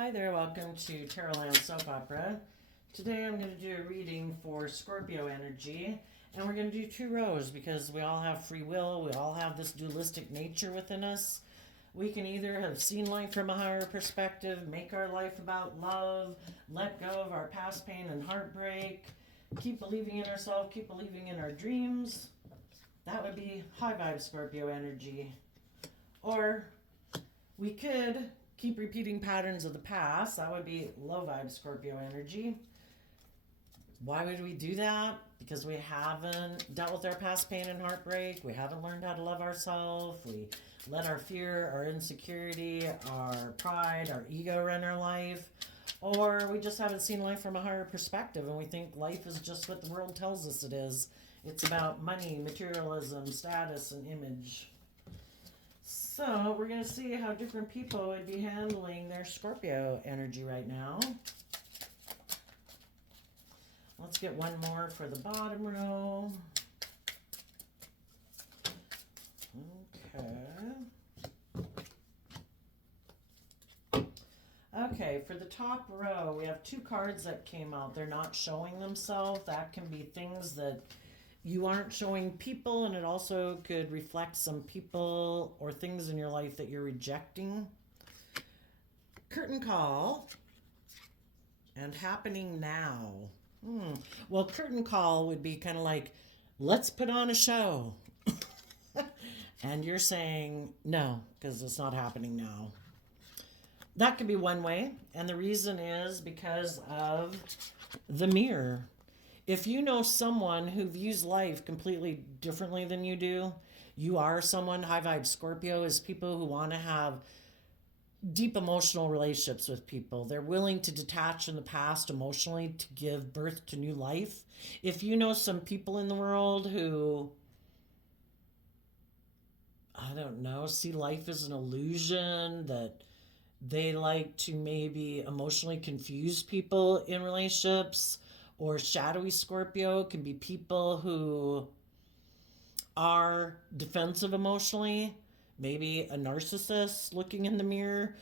Hi there, welcome to Tarotland Soap Opera. Today I'm going to do a reading for Scorpio energy, and we're going to do 2 rows because we all have free will, we all have this dualistic nature within us. We can either have seen life from a higher perspective, make our life about love, let go of our past pain and heartbreak, keep believing in ourselves, keep believing in our dreams. That would be high vibe Scorpio energy. Or we could keep repeating patterns of the past. That would be low vibe Scorpio energy. Why would we do that? Because we haven't dealt with our past pain and heartbreak. We haven't learned how to love ourselves. We let our fear, our insecurity, our pride, our ego run our life. Or we just haven't seen life from a higher perspective and we think life is just what the world tells us it is. It's about money, materialism, status, and image. So we're going to see how different people would be handling their Scorpio energy right now. Let's get one more for the bottom row. Okay, for the top row, we have 2 cards that came out. They're not showing themselves. That can be things that you aren't showing people, and it also could reflect some people or things in your life that you're rejecting. Curtain call and happening now. Well, curtain call would be kind of like, let's put on a show. And you're saying no, because it's not happening now. That could be one way, and the reason is because of the mirror. If you know someone who views life completely differently than you do, you are someone, high vibe Scorpio is people who want to have deep emotional relationships with people. They're willing to detach from the past emotionally to give birth to new life. If you know some people in the world who, I don't know, see life as an illusion, that they like to maybe emotionally confuse people in relationships, or shadowy Scorpio can be people who are defensive emotionally, maybe a narcissist looking in the mirror,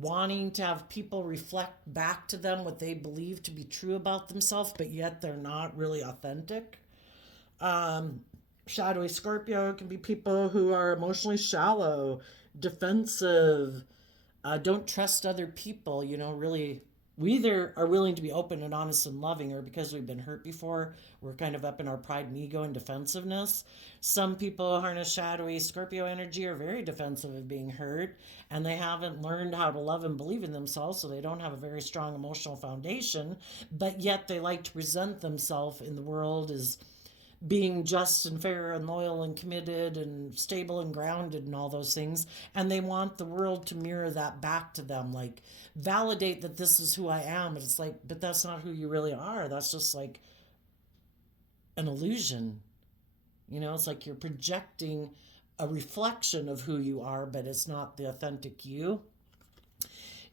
wanting to have people reflect back to them what they believe to be true about themselves, but yet they're not really authentic. Shadowy Scorpio can be people who are emotionally shallow, defensive, don't trust other people, really. We either are willing to be open and honest and loving, or because we've been hurt before, we're kind of up in our pride and ego and defensiveness. Some people harness shadowy Scorpio energy are very defensive of being hurt, and they haven't learned how to love and believe in themselves, so they don't have a very strong emotional foundation, but yet they like to present themselves in the world as being just and fair and loyal and committed and stable and grounded and all those things. And they want the world to mirror that back to them, like validate that this is who I am. And it's like, but that's not who you really are. That's just like an illusion. It's like you're projecting a reflection of who you are, but it's not the authentic you.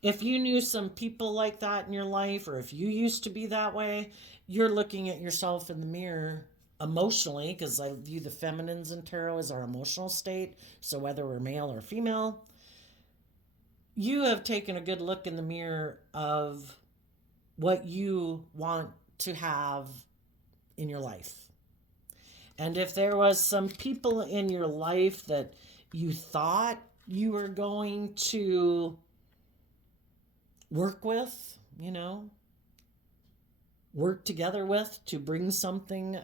If you knew some people like that in your life, or if you used to be that way, you're looking at yourself in the mirror emotionally, because I view the feminines in tarot as our emotional state. So whether we're male or female, you have taken a good look in the mirror of what you want to have in your life. And if there was some people in your life that you thought you were going to work with, work together with to bring something,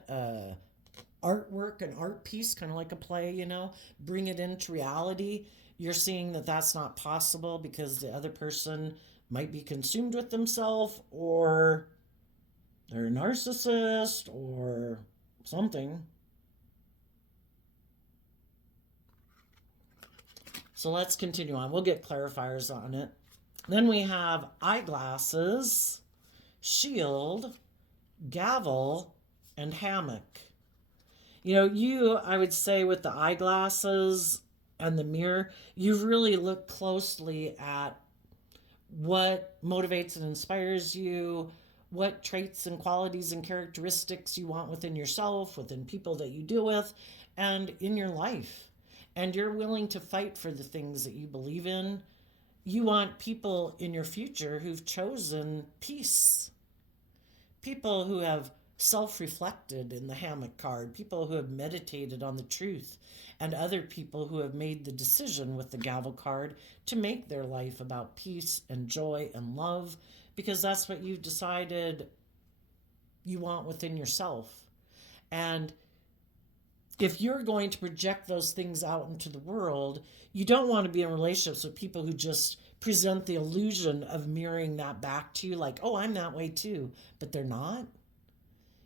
artwork, an art piece, kind of like a play, bring it into reality, you're seeing that that's not possible because the other person might be consumed with themselves, or they're a narcissist or something. So let's continue on. We'll get clarifiers on it. Then we have eyeglasses, shield, gavel, and hammock. I would say with the eyeglasses and the mirror, you've really looked closely at what motivates and inspires you, what traits and qualities and characteristics you want within yourself, within people that you deal with, and in your life. And you're willing to fight for the things that you believe in You want people in your future who've chosen peace, people who have self reflected in the hammock card, people who have meditated on the truth, and other people who have made the decision with the gavel card to make their life about peace and joy and love because that's what you've decided you want within yourself. And if you're going to project those things out into the world, you don't want to be in relationships with people who just present the illusion of mirroring that back to you, like, oh, I'm that way too, but they're not.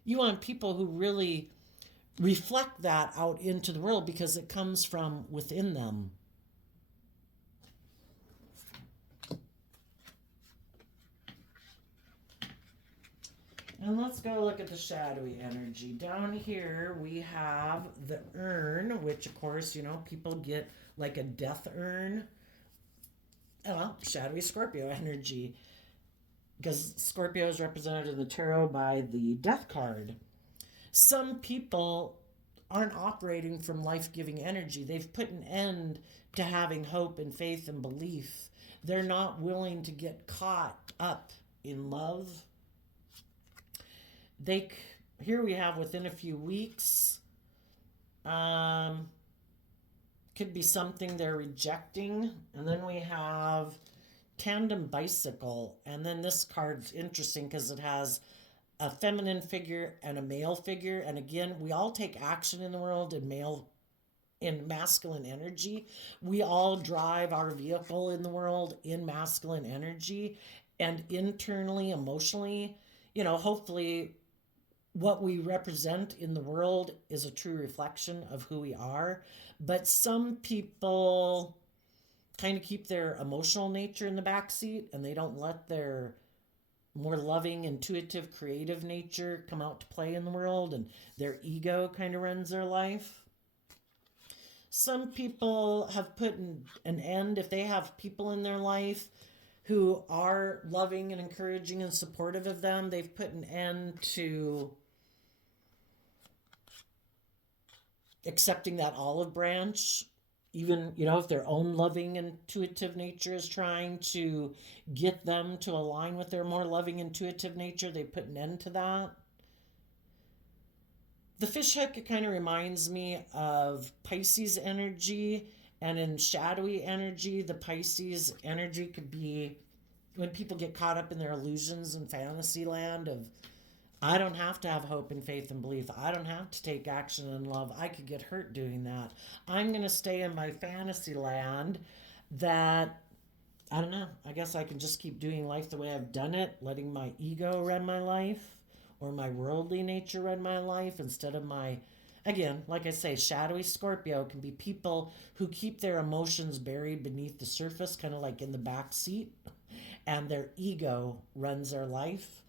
You want people who really reflect that out into the world because it comes from within them. And let's go look at the shadowy energy. Down here we have the urn, which of course, people get like a death urn. Shadowy Scorpio energy. Because Scorpio is represented in the tarot by the death card. Some people aren't operating from life-giving energy. They've put an end to having hope and faith and belief. They're not willing to get caught up in love. Here we have within a few weeks, could be something they're rejecting. And then we have tandem bicycle. And then this card's interesting because it has a feminine figure and a male figure. And again, we all take action in the world in masculine energy. We all drive our vehicle in the world in masculine energy. And internally, emotionally, hopefully what we represent in the world is a true reflection of who we are. But some people kind of keep their emotional nature in the back seat and they don't let their more loving, intuitive, creative nature come out to play in the world, and their ego kind of runs their life. Some people have put an end, if they have people in their life who are loving and encouraging and supportive of them, they've put an end to accepting that olive branch, even, if their own loving, intuitive nature is trying to get them to align with their more loving, intuitive nature, they put an end to that. The fish hook, it kind of reminds me of Pisces energy. And in shadowy energy, the Pisces energy could be when people get caught up in their illusions and fantasy land of, I don't have to have hope and faith and belief. I don't have to take action in love. I could get hurt doing that. I'm going to stay in my fantasy land that, I don't know, I guess I can just keep doing life the way I've done it, letting my ego run my life or my worldly nature run my life instead of again, like I say, shadowy Scorpio can be people who keep their emotions buried beneath the surface, kind of like in the back seat, and their ego runs their life.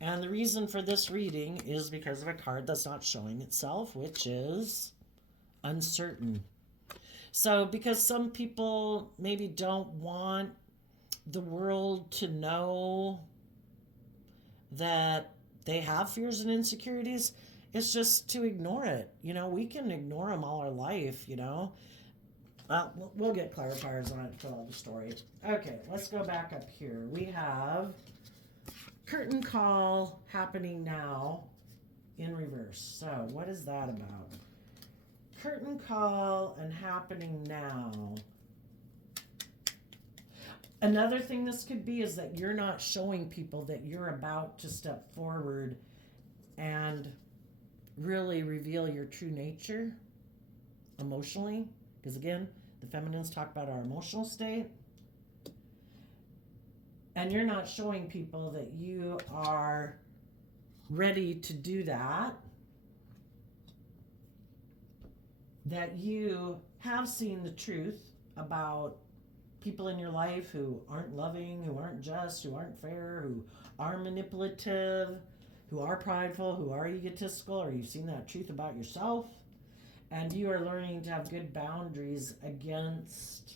And the reason for this reading is because of a card that's not showing itself, which is uncertain. So because some people maybe don't want the world to know that they have fears and insecurities, it's just to ignore it. We can ignore them all our life, We'll get clarifiers on it to tell the story. Okay, let's go back up here. We have curtain call happening now in reverse. So what is that about? Curtain call and happening now. Another thing this could be is that you're not showing people that you're about to step forward and really reveal your true nature emotionally. Because again, the feminines talk about our emotional state. And you're not showing people that you are ready to do that. That you have seen the truth about people in your life who aren't loving, who aren't just, who aren't fair, who are manipulative, who are prideful, who are egotistical, or you've seen that truth about yourself. And you are learning to have good boundaries against.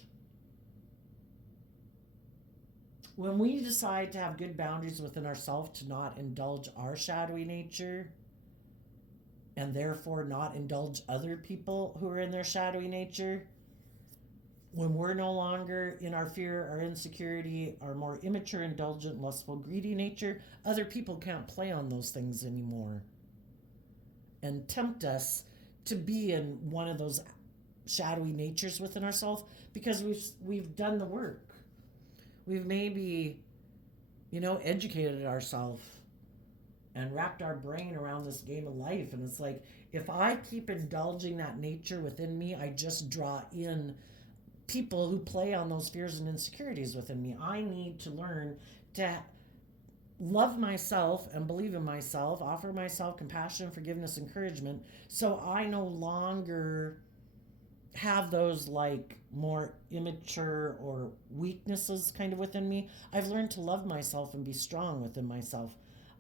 When we decide to have good boundaries within ourselves to not indulge our shadowy nature and therefore not indulge other people who are in their shadowy nature, When we're no longer in our fear, our insecurity, our more immature, indulgent, lustful, greedy nature, other people can't play on those things anymore and tempt us to be in one of those shadowy natures within ourselves because we've done the work. We've maybe, educated ourselves and wrapped our brain around this game of life. And it's like, if I keep indulging that nature within me, I just draw in people who play on those fears and insecurities within me. I need to learn to love myself and believe in myself, offer myself compassion, forgiveness, encouragement, so I no longer have those like more immature or weaknesses kind of within me. I've learned to love myself and be strong within myself.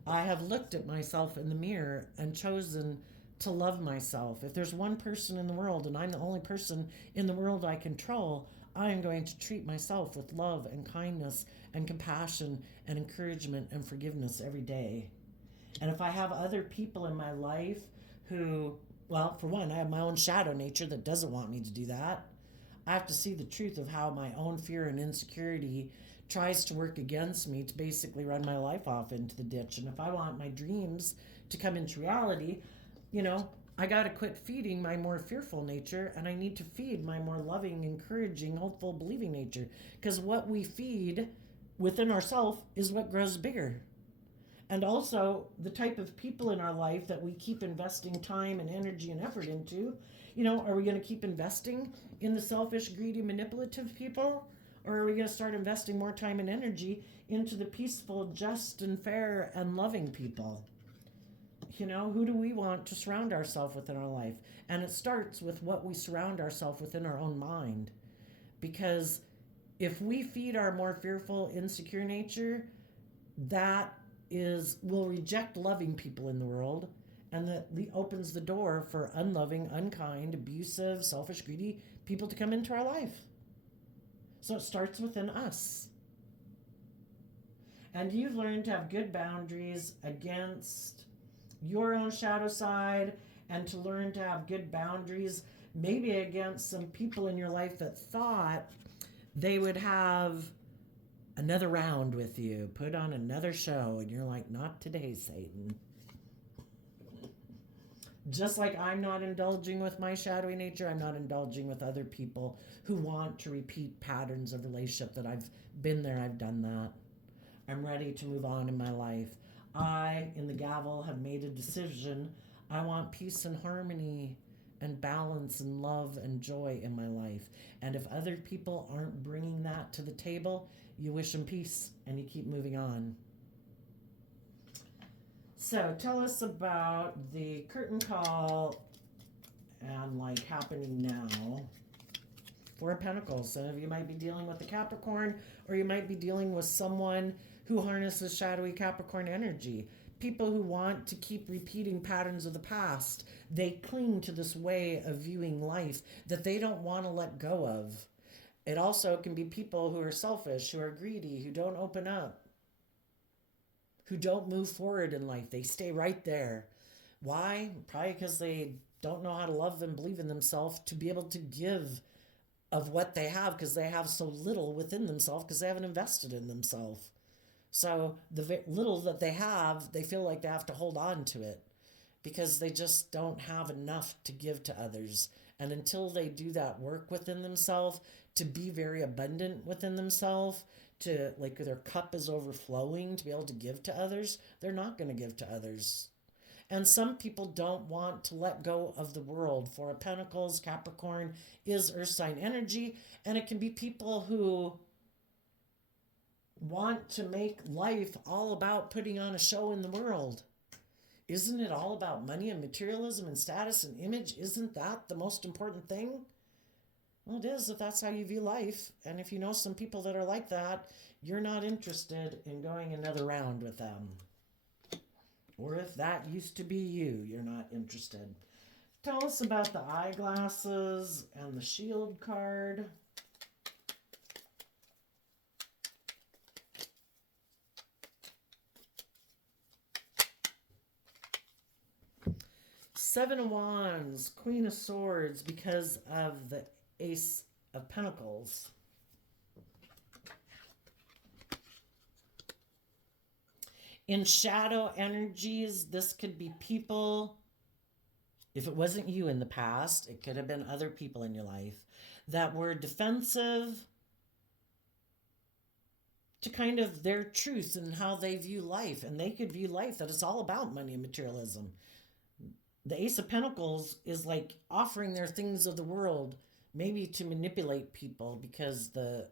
I have looked at myself in the mirror and chosen to love myself. If there's one person in the world and I'm the only person in the world I control, I am going to treat myself with love and kindness and compassion and encouragement and forgiveness every day. And if I have other people in my life who, well, for one, I have my own shadow nature that doesn't want me to do that. I have to see the truth of how my own fear and insecurity tries to work against me to basically run my life off into the ditch. And if I want my dreams to come into reality, I got to quit feeding my more fearful nature and I need to feed my more loving, encouraging, hopeful, believing nature. Because what we feed within ourselves is what grows bigger. And also the type of people in our life that we keep investing time and energy and effort into. Are we going to keep investing in the selfish, greedy, manipulative people? Or are we going to start investing more time and energy into the peaceful, just and fair and loving people? Who do we want to surround ourselves with in our life? And it starts with what we surround ourselves with in our own mind. Because if we feed our more fearful, insecure nature, that will reject loving people in the world, and that opens the door for unloving, unkind, abusive, selfish, greedy people to come into our life. So it starts within us. And you've learned to have good boundaries against your own shadow side, and to learn to have good boundaries maybe against some people in your life that thought they would have another round with you, put on another show, and you're like, not today, Satan. Just like I'm not indulging with my shadowy nature, I'm not indulging with other people who want to repeat patterns of relationship that I've been there, I've done that. I'm ready to move on in my life. I, in the gavel, have made a decision. I want peace and harmony and balance and love and joy in my life. And if other people aren't bringing that to the table, you wish them peace and you keep moving on. So tell us about the curtain call and like happening now. Four of Pentacles. Some of you might be dealing with the Capricorn, or you might be dealing with someone who harnesses shadowy Capricorn energy. People who want to keep repeating patterns of the past. They cling to this way of viewing life that they don't want to let go of. It also can be people who are selfish, who are greedy, who don't open up, who don't move forward in life. They stay right there. Why? Probably because they don't know how to love and believe in themselves to be able to give of what they have, because they have so little within themselves because they haven't invested in themselves. So the little that they have, they feel like they have to hold on to it because they just don't have enough to give to others. And until they do that work within themselves to be very abundant within themselves, to like their cup is overflowing to be able to give to others, they're not going to give to others. And some people don't want to let go of the world. Four of Pentacles, Capricorn is earth sign energy, and it can be people who want to make life all about putting on a show in the world. Isn't it all about money and materialism and status and image? Isn't that the most important thing? Well, it is if that's how you view life. And if you know some people that are like that, you're not interested in going another round with them. Or if that used to be you, you're not interested. Tell us about the eyeglasses and the shield card. Seven of Wands, Queen of Swords, because of the Ace of Pentacles. In shadow energies, this could be people. If it wasn't you in the past, it could have been other people in your life that were defensive to kind of their truth and how they view life. And they could view life that it's all about money and materialism. The Ace of Pentacles is like offering their things of the world, maybe to manipulate people, because the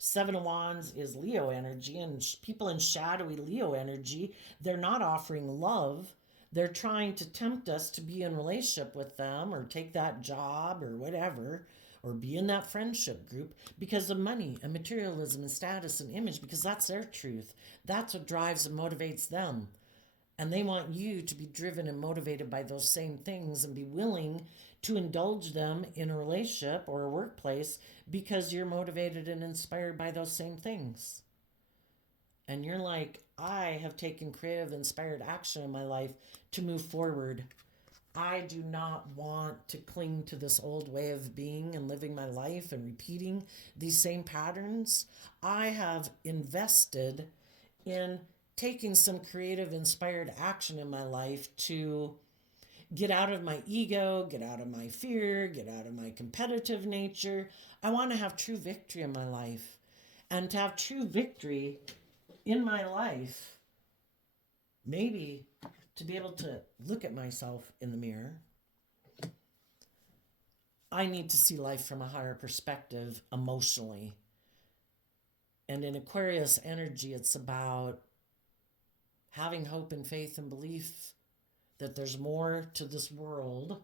Seven of Wands is Leo energy, and people in shadowy Leo energy, they're not offering love. They're trying to tempt us to be in relationship with them or take that job or whatever, or be in that friendship group because of money and materialism and status and image, because that's their truth. That's what drives and motivates them. And they want you to be driven and motivated by those same things and be willing to indulge them in a relationship or a workplace because you're motivated and inspired by those same things. And you're like, I have taken creative, inspired action in my life to move forward. I do not want to cling to this old way of being and living my life and repeating these same patterns. I have invested in taking some creative, inspired action in my life to get out of my ego, get out of my fear, get out of my competitive nature. I want to have true victory in my life. And to have true victory in my life, maybe to be able to look at myself in the mirror, I need to see life from a higher perspective emotionally. And in Aquarius energy, it's about having hope and faith and belief that there's more to this world,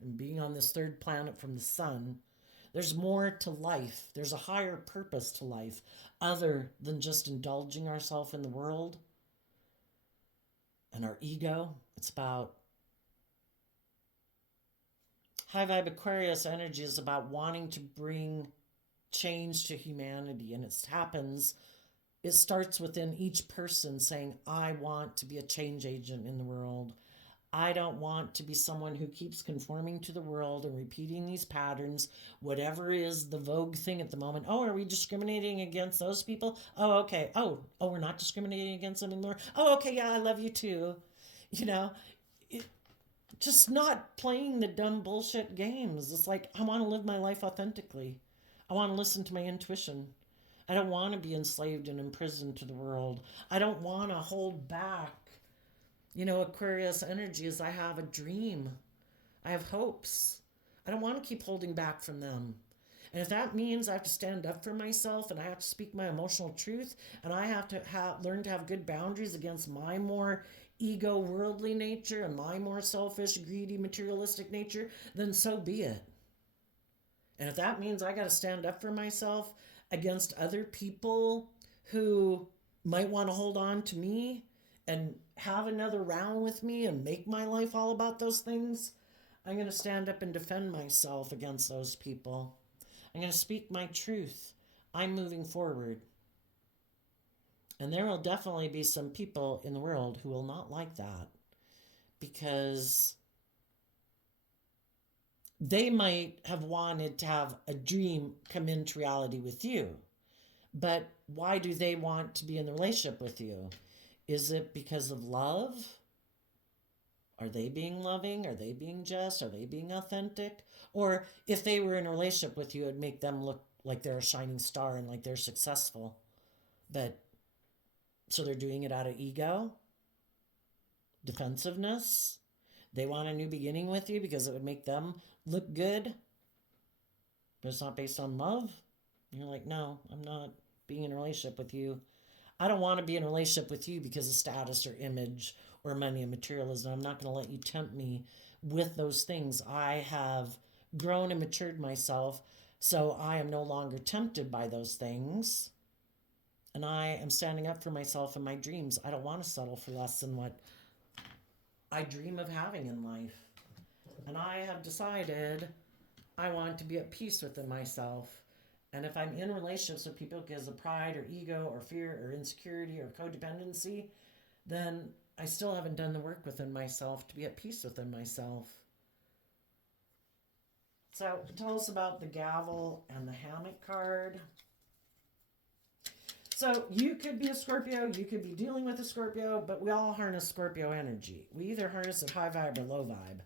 and being on this third planet from the sun, there's more to life. There's a higher purpose to life other than just indulging ourselves in the world and our ego. It's about high vibe Aquarius energy is about wanting to bring change to humanity, and it starts within each person saying, I want to be a change agent in the world. I don't want to be someone who keeps conforming to the world and repeating these patterns, whatever is the vogue thing at the moment. Oh, are we discriminating against those people? Oh, okay. Oh, we're not discriminating against them anymore. Oh, okay. Yeah, I love you too. You know, just not playing the dumb bullshit games. It's like, I want to live my life authentically. I want to listen to my intuition. I don't want to be enslaved and imprisoned to the world. I don't want to hold back. You know, Aquarius energy is I have a dream. I have hopes. I don't want to keep holding back from them. And if that means I have to stand up for myself and I have to speak my emotional truth and I have to learn to have good boundaries against my more ego worldly nature and my more selfish, greedy, materialistic nature, then so be it. And if that means I got to stand up for myself against other people who might want to hold on to me and have another round with me and make my life all about those things, I'm going to stand up and defend myself against those people. I'm going to speak my truth. I'm moving forward. And there will definitely be some people in the world who will not like that, because they might have wanted to have a dream come into reality with you. But why do they want to be in the relationship with you? Is it because of love? Are they being loving? Are they being just? Are they being authentic? Or if they were in a relationship with you, it'd make them look like they're a shining star and like they're successful. But so they're doing it out of ego, defensiveness. They want a new beginning with you because it would make them look good. But it's not based on love. You're like, no, I'm not being in a relationship with you. I don't want to be in a relationship with you because of status or image or money and materialism. I'm not going to let you tempt me with those things. I have grown and matured myself, so I am no longer tempted by those things. And I am standing up for myself and my dreams. I don't want to settle for less than what I dream of having in life. And I have decided I want to be at peace within myself. And if I'm in relationships with people because of pride or ego or fear or insecurity or codependency, then I still haven't done the work within myself to be at peace within myself. So tell us about the gavel and the hammock card. So you could be a Scorpio, you could be dealing with a Scorpio, but we all harness Scorpio energy. We either harness it high vibe or low vibe.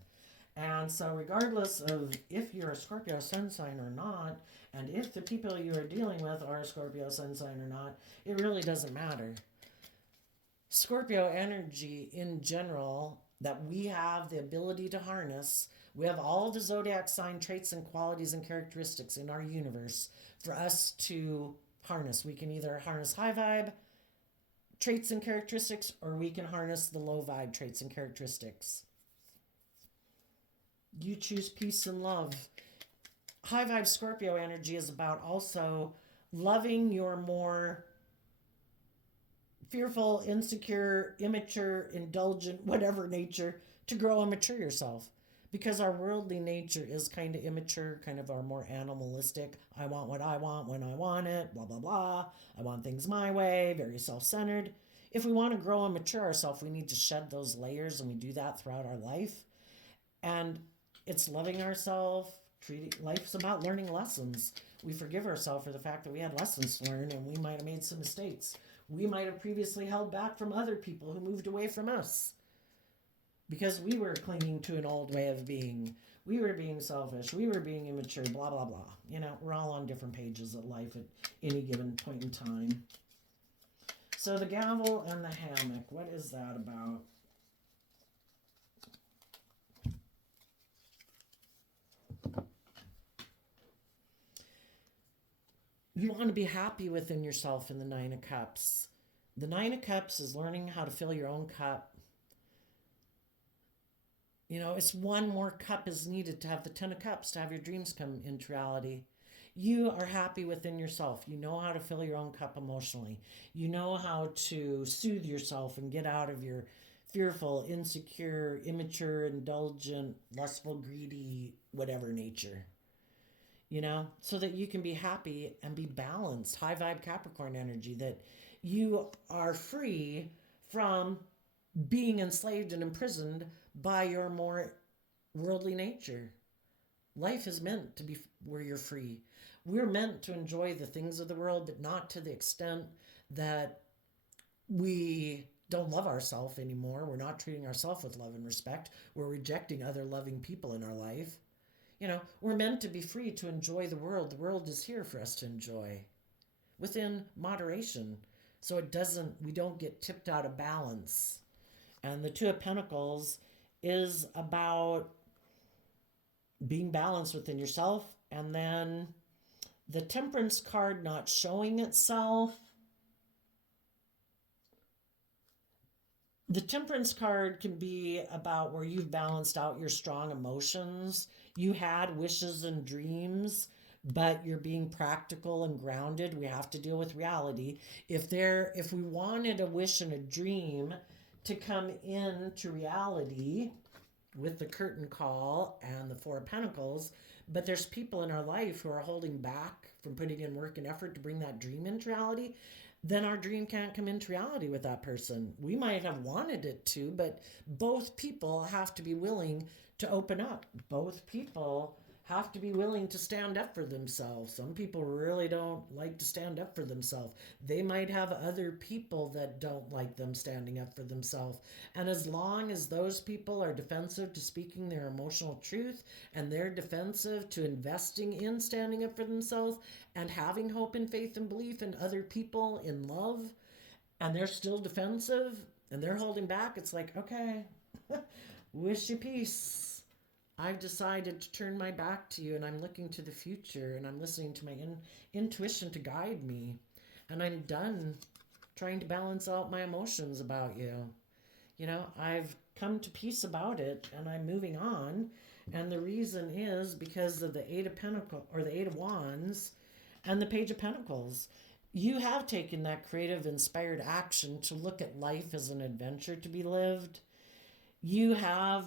And so regardless of if you're a Scorpio sun sign or not, and if the people you are dealing with are a Scorpio sun sign or not, it really doesn't matter. Scorpio energy in general that we have the ability to harness, we have all the zodiac sign traits and qualities and characteristics in our universe for us to harness. We can either harness high vibe traits and characteristics, or we can harness the low vibe traits and characteristics. You choose peace and love. High vibe Scorpio energy is about also loving your more fearful, insecure, immature, indulgent, whatever nature to grow and mature yourself. Because our worldly nature is kind of immature, kind of our more animalistic. I want what I want when I want it, blah, blah, blah. I want things my way, very self centered. If we want to grow and mature ourselves, we need to shed those layers, and we do that throughout our life. And it's loving ourselves. Life's about learning lessons. We forgive ourselves for the fact that we had lessons to learn and we might have made some mistakes. We might have previously held back from other people who moved away from us because we were clinging to an old way of being. We were being selfish. We were being immature, blah, blah, blah. You know, we're all on different pages of life at any given point in time. So the gavel and the hammock, what is that about? You want to be happy within yourself in the Nine of Cups. The Nine of Cups is learning how to fill your own cup. You know, it's one more cup is needed to have the Ten of Cups, to have your dreams come into reality. You are happy within yourself. You know how to fill your own cup emotionally. You know how to soothe yourself and get out of your fearful, insecure, immature, indulgent, lustful, greedy, whatever nature. You know, so that you can be happy and be balanced. High vibe Capricorn energy, that you are free from being enslaved and imprisoned by your more worldly nature. Life is meant to be where you're free. We're meant to enjoy the things of the world, but not to the extent that we don't love ourselves anymore. We're not treating ourselves with love and respect. We're rejecting other loving people in our life. You know, we're meant to be free to enjoy the world. The world is here for us to enjoy within moderation. So we don't get tipped out of balance. And the Two of Pentacles is about being balanced within yourself. And then the Temperance card not showing itself. The Temperance card can be about where you've balanced out your strong emotions. You had wishes and dreams, but you're being practical and grounded. We have to deal with reality. If we wanted a wish and a dream to come into reality with the curtain call and the Four of Pentacles, but there's people in our life who are holding back from putting in work and effort to bring that dream into reality, then our dream can't come into reality with that person. We might have wanted it to, but both people have to be willing to open up. Both people have to be willing to stand up for themselves. Some people really don't like to stand up for themselves. They might have other people that don't like them standing up for themselves. And as long as those people are defensive to speaking their emotional truth, and they're defensive to investing in standing up for themselves and having hope and faith and belief in other people in love, and they're still defensive and they're holding back, it's like, okay, wish you peace. I've decided to turn my back to you, and I'm looking to the future, and I'm listening to my intuition to guide me. And I'm done trying to balance out my emotions about you. You know, I've come to peace about it, and I'm moving on. And the reason is because of the Eight of Pentacles, or the Eight of Wands, and the Page of Pentacles. You have taken that creative, inspired action to look at life as an adventure to be lived. You have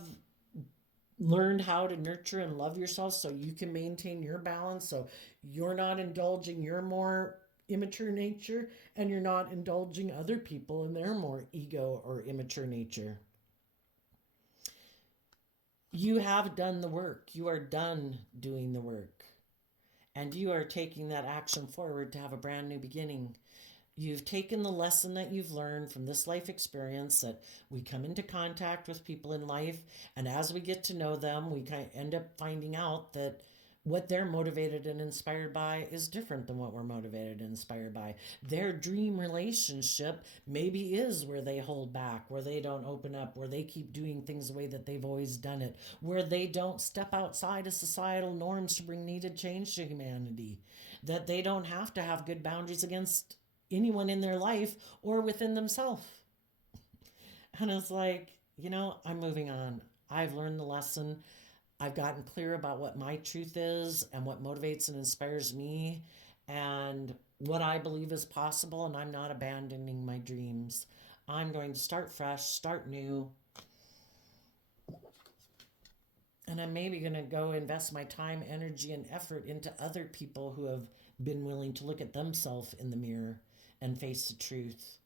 learned how to nurture and love yourself so you can maintain your balance, so you're not indulging your more immature nature, and you're not indulging other people in their more ego or immature nature. You have done the work. You are done doing the work. And you are taking that action forward to have a brand new beginning. You've taken the lesson that you've learned from this life experience that we come into contact with people in life, and as we get to know them, we kind of end up finding out that what they're motivated and inspired by is different than what we're motivated and inspired by. Their dream relationship maybe is where they hold back, where they don't open up, where they keep doing things the way that they've always done it, where they don't step outside of societal norms to bring needed change to humanity, that they don't have to have good boundaries against anyone in their life or within themselves. And it's like, I'm moving on. I've learned the lesson. I've gotten clear about what my truth is and what motivates and inspires me and what I believe is possible. And I'm not abandoning my dreams. I'm going to start fresh, start new. And I'm maybe going to go invest my time, energy, and effort into other people who have been willing to look at themselves in the mirror and face the truth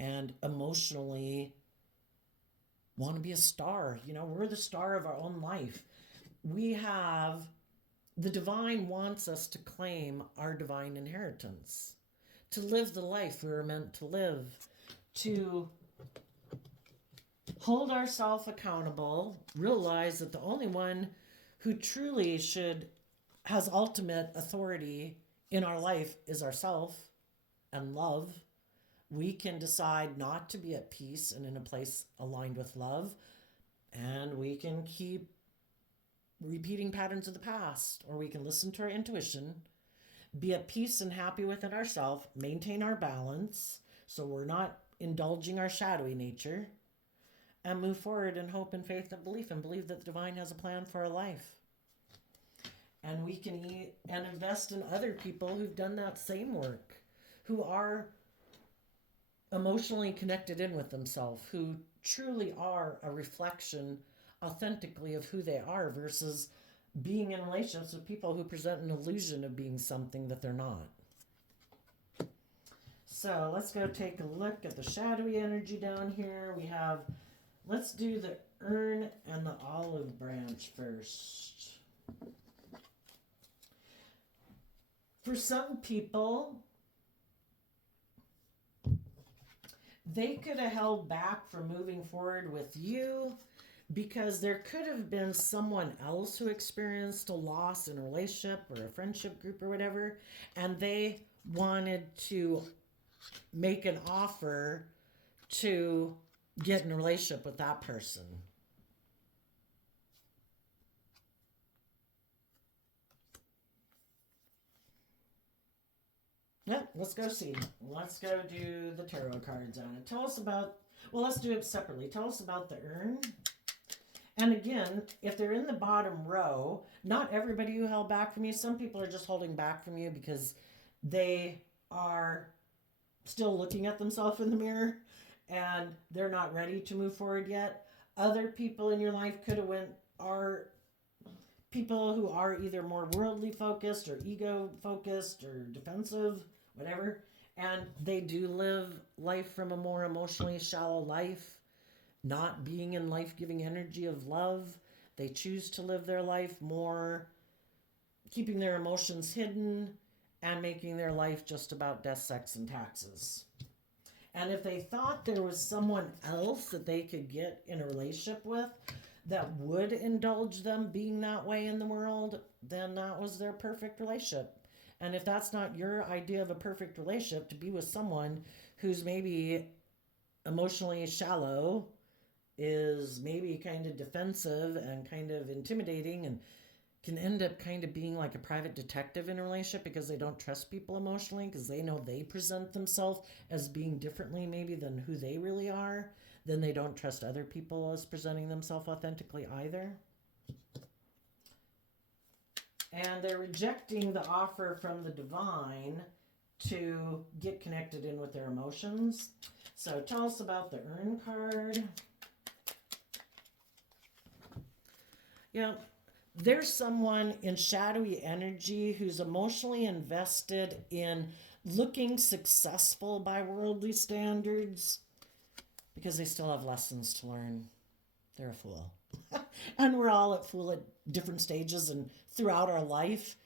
and emotionally want to be a star. We're the star of our own life. The divine wants us to claim our divine inheritance, to live the life we were meant to live, to hold ourselves accountable, realize that the only one who truly has ultimate authority in our life is ourself and love. We can decide not to be at peace and in a place aligned with love, and we can keep repeating patterns of the past, or we can listen to our intuition, be at peace and happy within ourselves, maintain our balance so we're not indulging our shadowy nature, and move forward in hope and faith and believe that the divine has a plan for our life. And we can eat and invest in other people who've done that same work, who are emotionally connected in with themselves, who truly are a reflection authentically of who they are versus being in relationships with people who present an illusion of being something that they're not. So let's go take a look at the shadowy energy down here. Let's do the urn and the olive branch first. For some people, they could have held back from moving forward with you because there could have been someone else who experienced a loss in a relationship or a friendship group or whatever, and they wanted to make an offer to get in a relationship with that person. Yeah, let's go see. Let's go do the tarot cards on it. Let's do it separately. Tell us about the urn. And again, if they're in the bottom row, not everybody who held back from you, some people are just holding back from you because they are still looking at themselves in the mirror and they're not ready to move forward yet. Other people in your life are people who are either more worldly focused or ego focused or defensive, whatever, and they do live life from a more emotionally shallow life, not being in life-giving energy of love. They choose to live their life more keeping their emotions hidden and making their life just about death, sex, and taxes. And if they thought there was someone else that they could get in a relationship with that would indulge them being that way in the world, then that was their perfect relationship. And if that's not your idea of a perfect relationship, to be with someone who's maybe emotionally shallow, is maybe kind of defensive and kind of intimidating, and can end up kind of being like a private detective in a relationship because they don't trust people emotionally because they know they present themselves as being differently maybe than who they really are, then they don't trust other people as presenting themselves authentically either. And they're rejecting the offer from the divine to get connected in with their emotions. So tell us about the urn card. Yeah, there's someone in shadowy energy who's emotionally invested in looking successful by worldly standards because they still have lessons to learn. They're a fool. And we're all at full at different stages and throughout our life.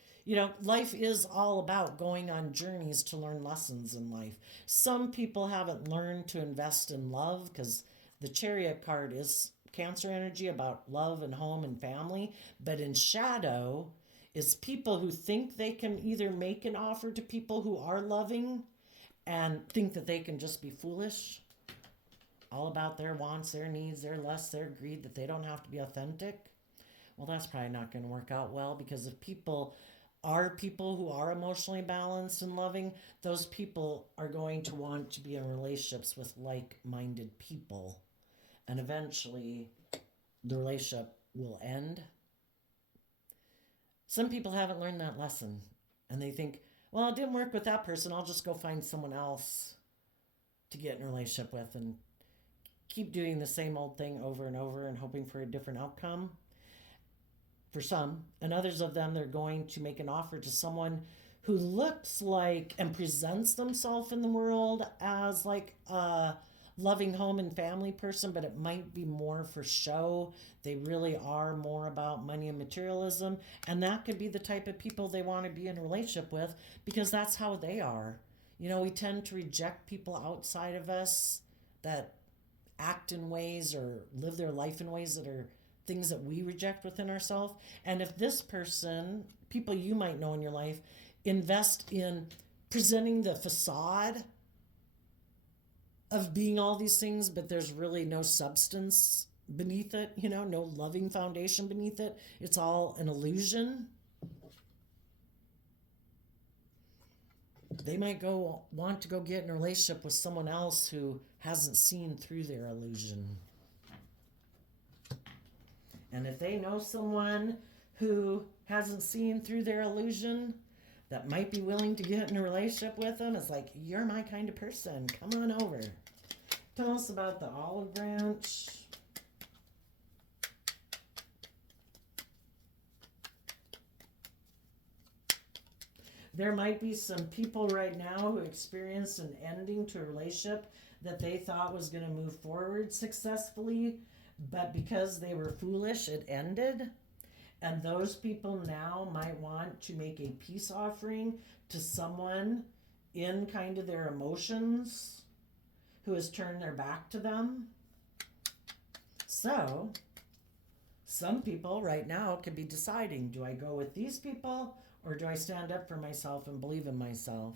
Life is all about going on journeys to learn lessons in life. Some people haven't learned to invest in love because the chariot card is Cancer energy about love and home and family. But in shadow is people who think they can either make an offer to people who are loving and think that they can just be foolish, all about their wants, their needs, their lusts, their greed, that they don't have to be authentic. Well, that's probably not going to work out well, because if people who are emotionally balanced and loving, those people are going to want to be in relationships with like-minded people. And eventually the relationship will end. Some people haven't learned that lesson, and they think, well, it didn't work with that person, I'll just go find someone else to get in a relationship with, and keep doing the same old thing over and over and hoping for a different outcome. For some, and others of them, they're going to make an offer to someone who looks like and presents themselves in the world as like a loving home and family person, but it might be more for show. They really are more about money and materialism, and that could be the type of people they want to be in a relationship with, because that's how they are. We tend to reject people outside of us that act in ways or live their life in ways that are things that we reject within ourselves. And if this person, people you might know in your life, invest in presenting the facade of being all these things, but there's really no substance beneath it, no loving foundation beneath it, it's all an illusion, they might want to go get in a relationship with someone else who hasn't seen through their illusion. And if they know someone who hasn't seen through their illusion that might be willing to get in a relationship with them, it's like, you're my kind of person. Come on over. Tell us about the olive branch. There might be some people right now who experience an ending to a relationship that they thought was going to move forward successfully, but because they were foolish, it ended. And those people now might want to make a peace offering to someone in kind of their emotions who has turned their back to them. So, some people right now could be deciding, do I go with these people or do I stand up for myself and believe in myself?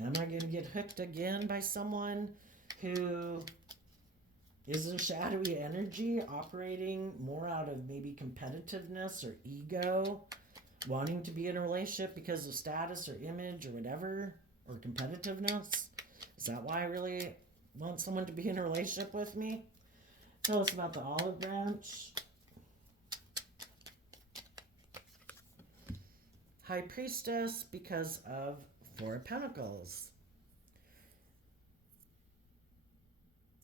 Am I going to get hooked again by someone who is in shadowy energy, operating more out of maybe competitiveness or ego, wanting to be in a relationship because of status or image or whatever, or competitiveness? Is that why I really want someone to be in a relationship with me? Tell us about the olive branch. High Priestess, because of Four of Pentacles.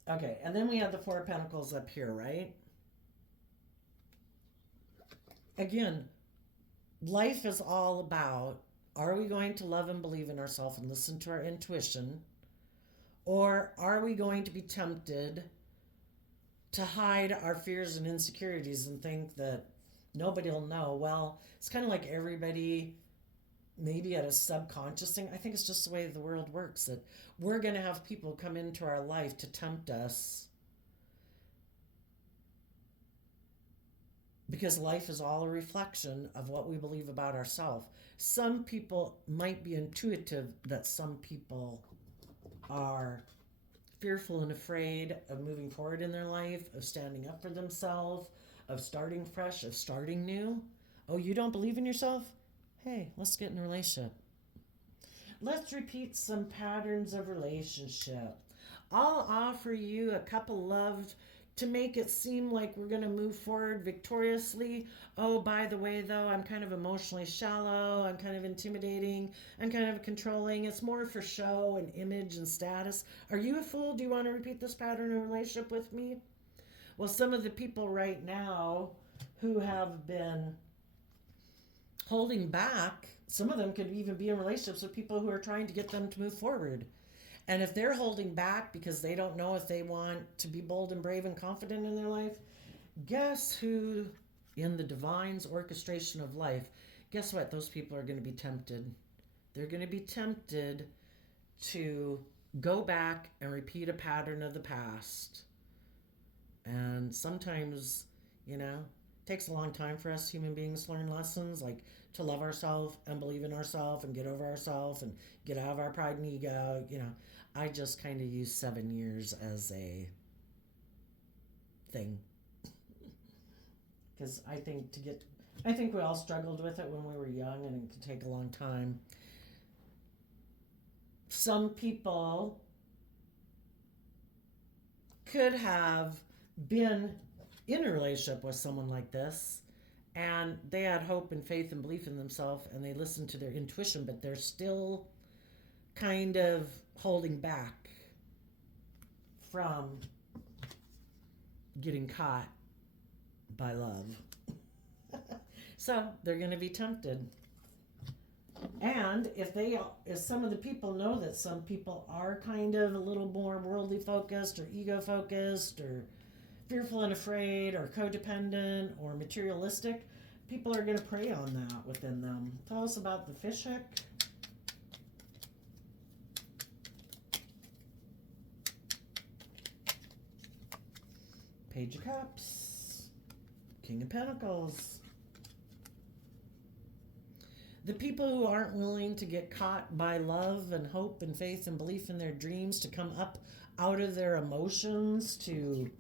Okay, and then we have the Four of Pentacles up here, right? Again, life is all about, are we going to love and believe in ourselves and listen to our intuition? Or are we going to be tempted to hide our fears and insecurities and think that nobody will know? Well, it's kind of like everybody, maybe at a subconscious thing. I think it's just the way the world works, that we're going to have people come into our life to tempt us, because life is all a reflection of what we believe about ourselves. Some people might be intuitive that some people are fearful and afraid of moving forward in their life, of standing up for themselves, of starting fresh, of starting new. Oh, you don't believe in yourself? Hey, let's get in a relationship. Let's repeat some patterns of relationship. I'll offer you a cup of love to make it seem like we're going to move forward victoriously. Oh, by the way, though, I'm kind of emotionally shallow. I'm kind of intimidating. I'm kind of controlling. It's more for show and image and status. Are you a fool? Do you want to repeat this pattern in relationship with me? Well, some of the people right now who have been holding back, some of them could even be in relationships with people who are trying to get them to move forward. And if they're holding back because they don't know if they want to be bold and brave and confident in their life, Guess who, in the divine's orchestration of life, guess what? Those people are going to be tempted. They're going to be tempted to go back and repeat a pattern of the past. And sometimes, it takes a long time for us human beings to learn lessons, like to love ourselves and believe in ourselves and get over ourselves and get out of our pride and ego. I just kind of use 7 years as a thing. Because I think we all struggled with it when we were young, and it could take a long time. Some people could have been in a relationship with someone like this, and they had hope and faith and belief in themselves, and they listened to their intuition, but they're still kind of holding back from getting caught by love. So they're going to be tempted. And if some of the people know that some people are kind of a little more worldly focused or ego focused or fearful and afraid or codependent or materialistic, people are going to prey on that within them. Tell us about the fishhook. Page of Cups. King of Pentacles. The people who aren't willing to get caught by love and hope and faith and belief in their dreams, to come up out of their emotions, to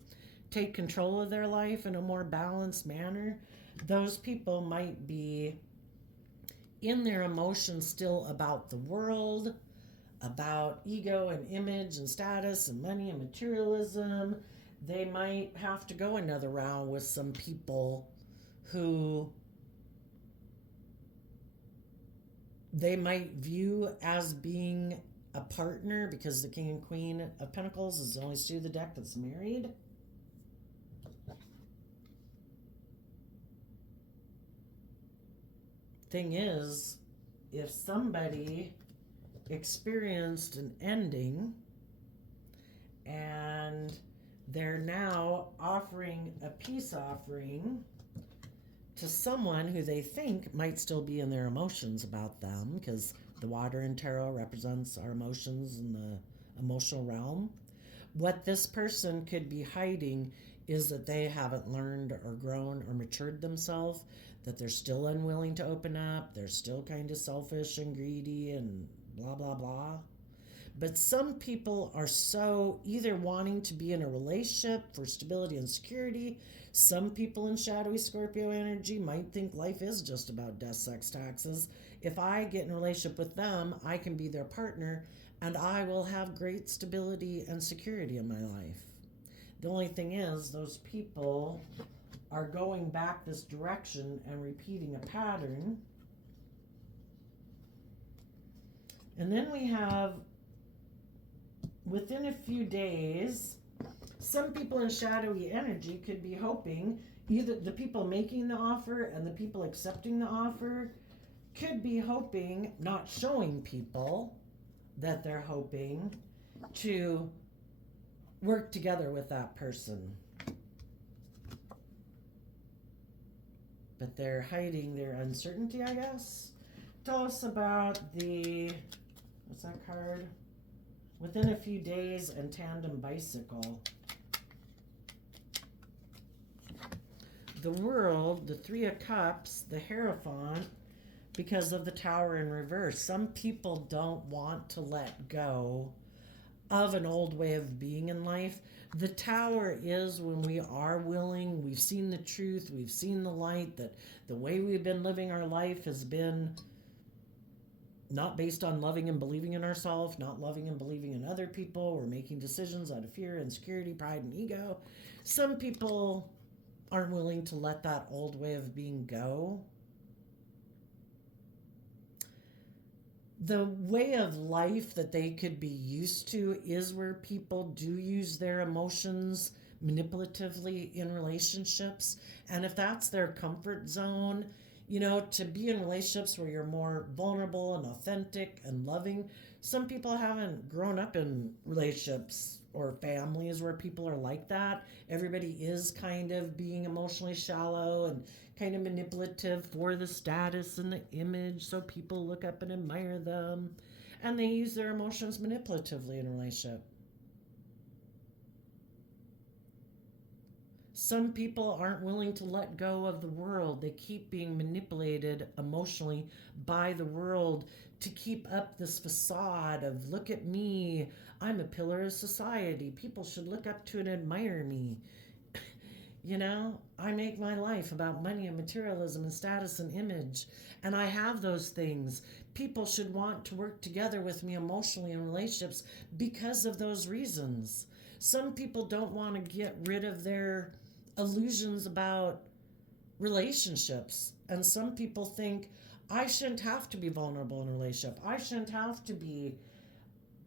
take control of their life in a more balanced manner, those people might be in their emotions still about the world, about ego and image and status and money and materialism. They might have to go another round with some people who they might view as being a partner, because the King and Queen of Pentacles is the only suit of the deck that's married. Thing is, if somebody experienced an ending and they're now offering a peace offering to someone who they think might still be in their emotions about them, because the water in tarot represents our emotions in the emotional realm. What this person could be hiding is that they haven't learned or grown or matured themselves, that they're still unwilling to open up, they're still kind of selfish and greedy and blah, blah, blah. But some people are so either wanting to be in a relationship for stability and security. Some people in shadowy Scorpio energy might think life is just about death, sex, taxes. If I get in a relationship with them, I can be their partner and I will have great stability and security in my life. The only thing is, those people are going back this direction and repeating a pattern. And then we have, within a few days, some people in shadowy energy could be hoping, either the people making the offer and the people accepting the offer could be hoping, not showing people that they're hoping, to work together with that person. But they're hiding their uncertainty, I guess. Tell us about what's that card? Within a few days and tandem bicycle. The World, the Three of Cups, the Hierophant, because of the Tower in reverse. Some people don't want to let go of an old way of being in life. The Tower is when we are willing, we've seen the truth, we've seen the light, that the way we've been living our life has been not based on loving and believing in ourselves, not loving and believing in other people. We're making decisions out of fear, insecurity, pride, and ego. Some people aren't willing to let that old way of being go. The way of life that they could be used to is where people do use their emotions manipulatively in relationships. And if that's their comfort zone, to be in relationships where you're more vulnerable and authentic and loving. Some people haven't grown up in relationships or families where people are like that. Everybody is kind of being emotionally shallow and kind of manipulative for the status and the image so people look up and admire them. And they use their emotions manipulatively in a relationship. Some people aren't willing to let go of the world. They keep being manipulated emotionally by the world to keep up this facade of, look at me, I'm a pillar of society. People should look up to and admire me. I make my life about money and materialism and status and image, and I have those things. People should want to work together with me emotionally in relationships because of those reasons. Some people don't want to get rid of their illusions about relationships, and some people think, I shouldn't have to be vulnerable in a relationship.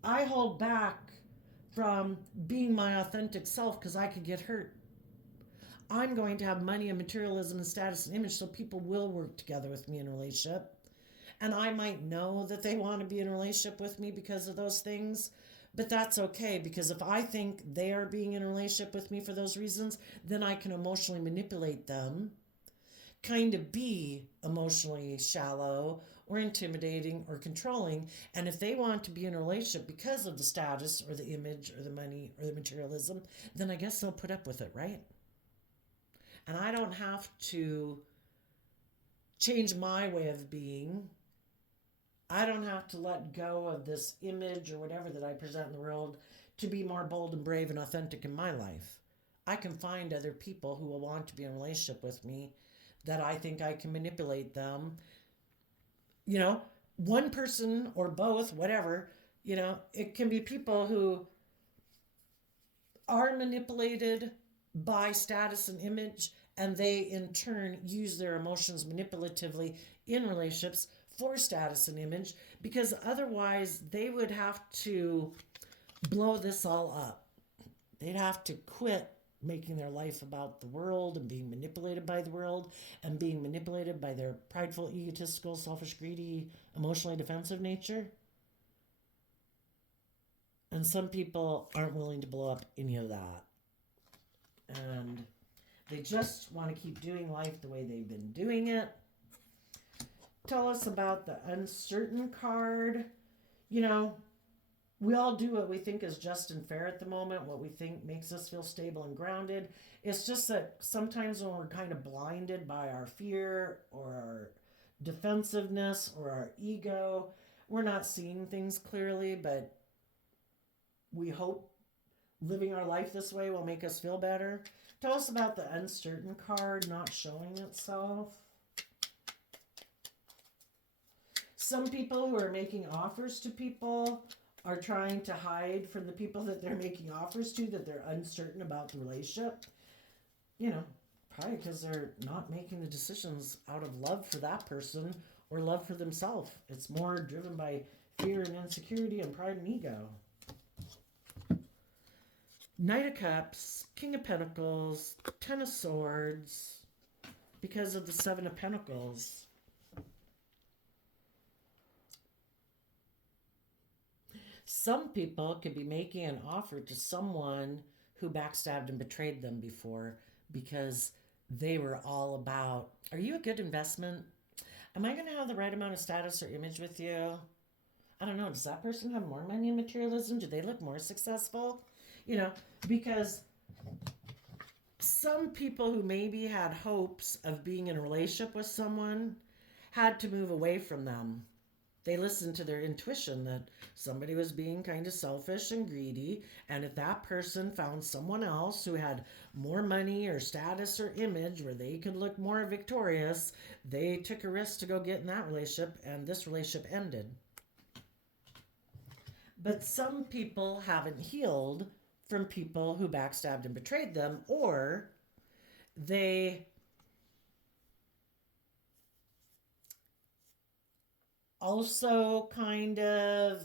I hold back from being my authentic self because I could get hurt. I'm going to have money and materialism and status and image so people will work together with me in a relationship. And I might know that they want to be in a relationship with me because of those things, but that's okay, because if I think they are being in a relationship with me for those reasons, then I can emotionally manipulate them, kind of be emotionally shallow or intimidating or controlling. And if they want to be in a relationship because of the status or the image or the money or the materialism, then I guess they'll put up with it, right? And I don't have to change my way of being. I don't have to let go of this image or whatever that I present in the world to be more bold and brave and authentic in my life. I can find other people who will want to be in a relationship with me that I think I can manipulate them. One person or both, whatever, it can be people who are manipulated by status and image, and they in turn use their emotions manipulatively in relationships for status and image, because otherwise they would have to blow this all up. They'd have to quit making their life about the world and being manipulated by the world and being manipulated by their prideful, egotistical, selfish, greedy, emotionally defensive nature. And some people aren't willing to blow up any of that. And they just want to keep doing life the way they've been doing it. Tell us about the uncertain card. We all do what we think is just and fair at the moment, what we think makes us feel stable and grounded. It's just that sometimes when we're kind of blinded by our fear or our defensiveness or our ego, we're not seeing things clearly, but we hope living our life this way will make us feel better. Tell us about the uncertain card not showing itself. Some people who are making offers to people are trying to hide from the people that they're making offers to that they're uncertain about the relationship. Probably because they're not making the decisions out of love for that person or love for themselves. It's more driven by fear and insecurity and pride and ego. Knight of Cups, King of Pentacles, Ten of Swords, because of the Seven of Pentacles. Some people could be making an offer to someone who backstabbed and betrayed them before because they were all about, are you a good investment? Am I going to have the right amount of status or image with you? I don't know. Does that person have more money and materialism? Do they look more successful? Because some people who maybe had hopes of being in a relationship with someone had to move away from them. They listened to their intuition that somebody was being kind of selfish and greedy, and if that person found someone else who had more money or status or image where they could look more victorious, they took a risk to go get in that relationship, and this relationship ended. But some people haven't healed from people who backstabbed and betrayed them, or they also kind of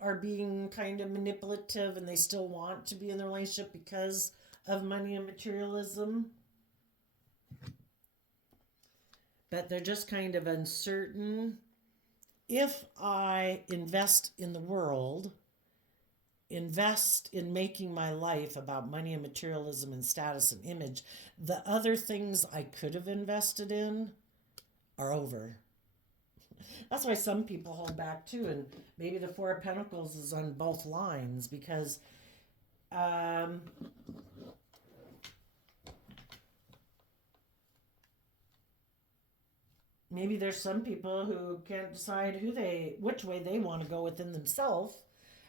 are being kind of manipulative and they still want to be in the relationship because of money and materialism. but they're just kind of uncertain. If I invest in the world, invest in making my life about money and materialism and status and image, the other things I could have invested in are over. That's why some people hold back too, and maybe the Four of Pentacles is on both lines because um, maybe there's some people who can't decide which way they want to go within themselves,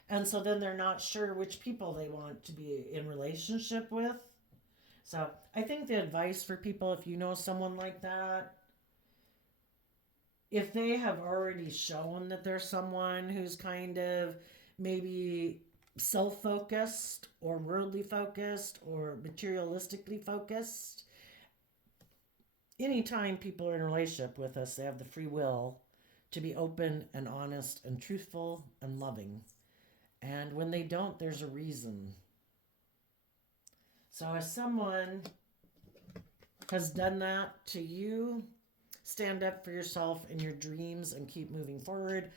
and so then they're not sure which people they want to be in relationship with. So I think the advice for people, if you know someone like that, if they have already shown that they're someone who's kind of maybe self-focused or worldly focused or materialistically focused, anytime people are in a relationship with us, they have the free will to be open and honest and truthful and loving. And when they don't, there's a reason. So if someone has done that to you, stand up for yourself and your dreams and keep moving forward.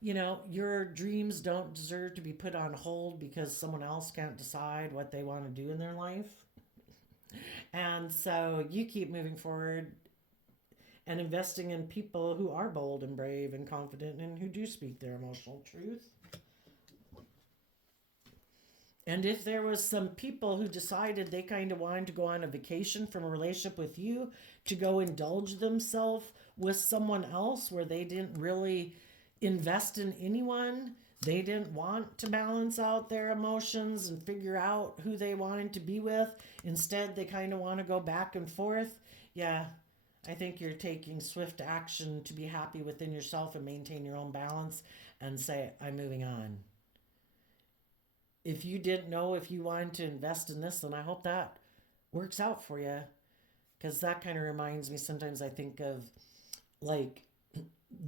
You know, your dreams don't deserve to be put on hold because someone else can't decide what they want to do in their life. And so you keep moving forward and investing in people who are bold and brave and confident and who do speak their emotional truth. And if there was some people who decided they kind of wanted to go on a vacation from a relationship with you to go indulge themselves with someone else where they didn't really invest in anyone, they didn't want to balance out their emotions and figure out who they wanted to be with. Instead, they kind of want to go back and forth. Yeah, I think you're taking swift action to be happy within yourself and maintain your own balance and say, I'm moving on. If you didn't know if you wanted to invest in this, then I hope that works out for you. Because that kind of reminds me, sometimes I think of like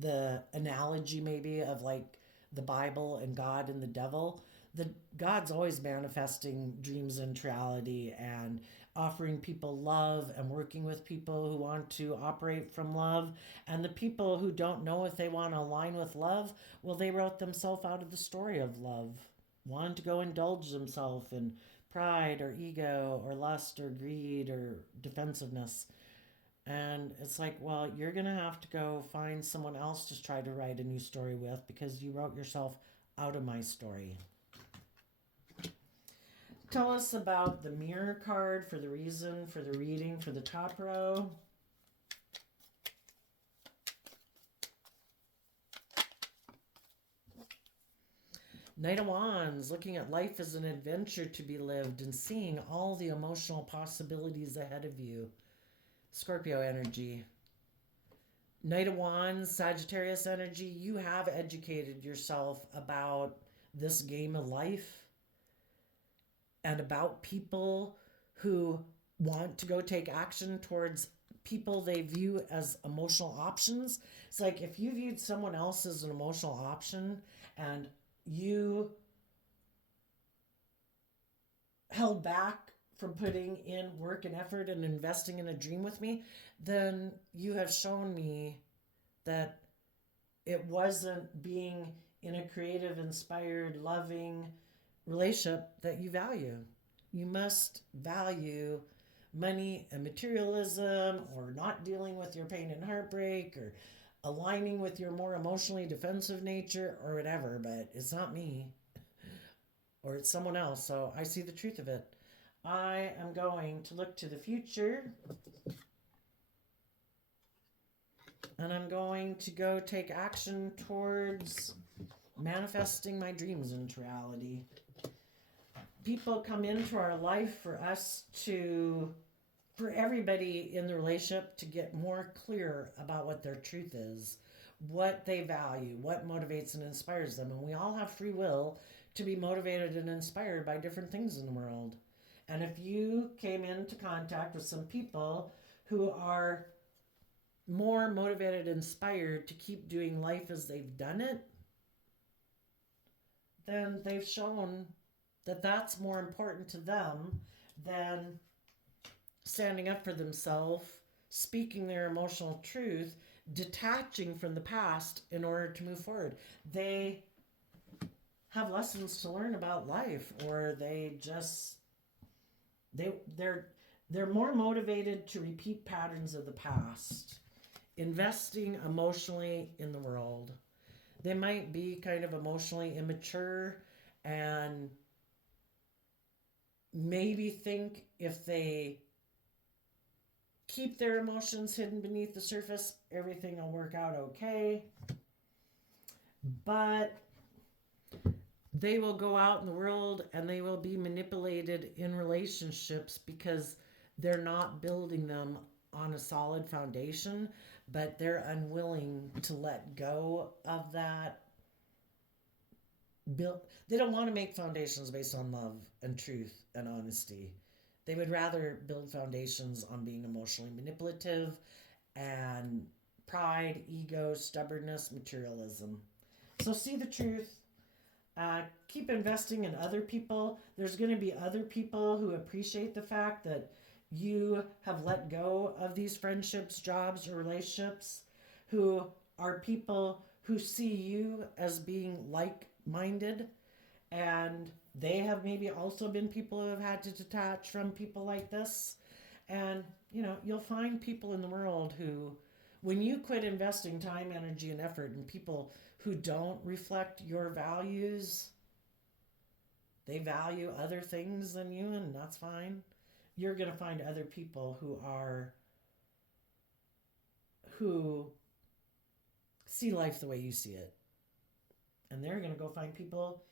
the analogy maybe of like the Bible and God and the devil. The God's always manifesting dreams into reality and offering people love and working with people who want to operate from love. And the people who don't know if they want to align with love, well, they wrote themselves out of the story of love, wanting to go indulge themselves in pride or ego or lust or greed or defensiveness. And it's like, well, you're going to have to go find someone else to try to write a new story with because you wrote yourself out of my story. Tell us about the mirror card for the reason, for the reading, for the top row. Knight of Wands, looking at life as an adventure to be lived and seeing all the emotional possibilities ahead of you. Scorpio energy. Knight of Wands, Sagittarius energy, you have educated yourself about this game of life and about people who want to go take action towards people they view as emotional options. It's like if you viewed someone else as an emotional option and you held back from putting in work and effort and investing in a dream with me, then you have shown me that it wasn't being in a creative, inspired, loving relationship that you value. You must value money and materialism, or not dealing with your pain and heartbreak, or aligning with your more emotionally defensive nature, or whatever, but it's not me or it's someone else. So I see the truth of it. I am going to look to the future and I'm going to go take action towards manifesting my dreams into reality. People come into our life for us for everybody in the relationship to get more clear about what their truth is, what they value, what motivates and inspires them. And we all have free will to be motivated and inspired by different things in the world. And if you came into contact with some people who are more motivated, inspired to keep doing life as they've done it, then they've shown that that's more important to them than standing up for themselves, speaking their emotional truth, detaching from the past in order to move forward. They have lessons to learn about life, or they're they're more motivated to repeat patterns of the past, investing emotionally in the world. They might be kind of emotionally immature and maybe think if they keep their emotions hidden beneath the surface, everything will work out okay. But they will go out in the world and they will be manipulated in relationships because they're not building them on a solid foundation, but they're unwilling to let go of that. They don't want to make foundations based on love and truth and honesty. They would rather build foundations on being emotionally manipulative and pride, ego, stubbornness, materialism. So see the truth. Keep investing in other people. There's going to be other people who appreciate the fact that you have let go of these friendships, jobs, or relationships, who are people who see you as being like minded, and they have maybe also been people who have had to detach from people like this. And you'll find people in the world who, when you quit investing time, energy, and effort in people who don't reflect your values, they value other things than you, and that's fine. You're going to find other people who see life the way you see it. And they're going to go find people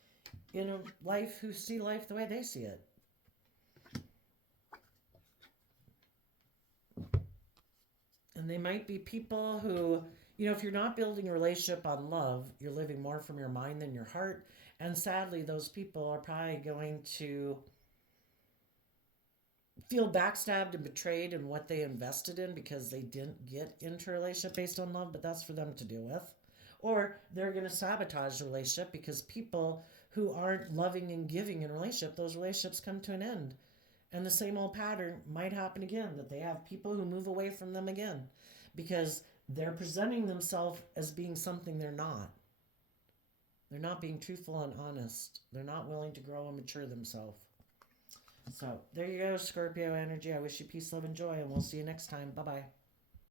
in a life who see life the way they see it. And they might be people who, if you're not building a relationship on love, you're living more from your mind than your heart. And sadly, those people are probably going to feel backstabbed and betrayed in what they invested in because they didn't get into a relationship based on love, but that's for them to deal with. Or they're going to sabotage the relationship because people who aren't loving and giving in a relationship, those relationships come to an end. And the same old pattern might happen again, that they have people who move away from them again because they're presenting themselves as being something they're not. They're not being truthful and honest. They're not willing to grow and mature themselves. So there you go, Scorpio energy. I wish you peace, love, and joy, and we'll see you next time. Bye-bye.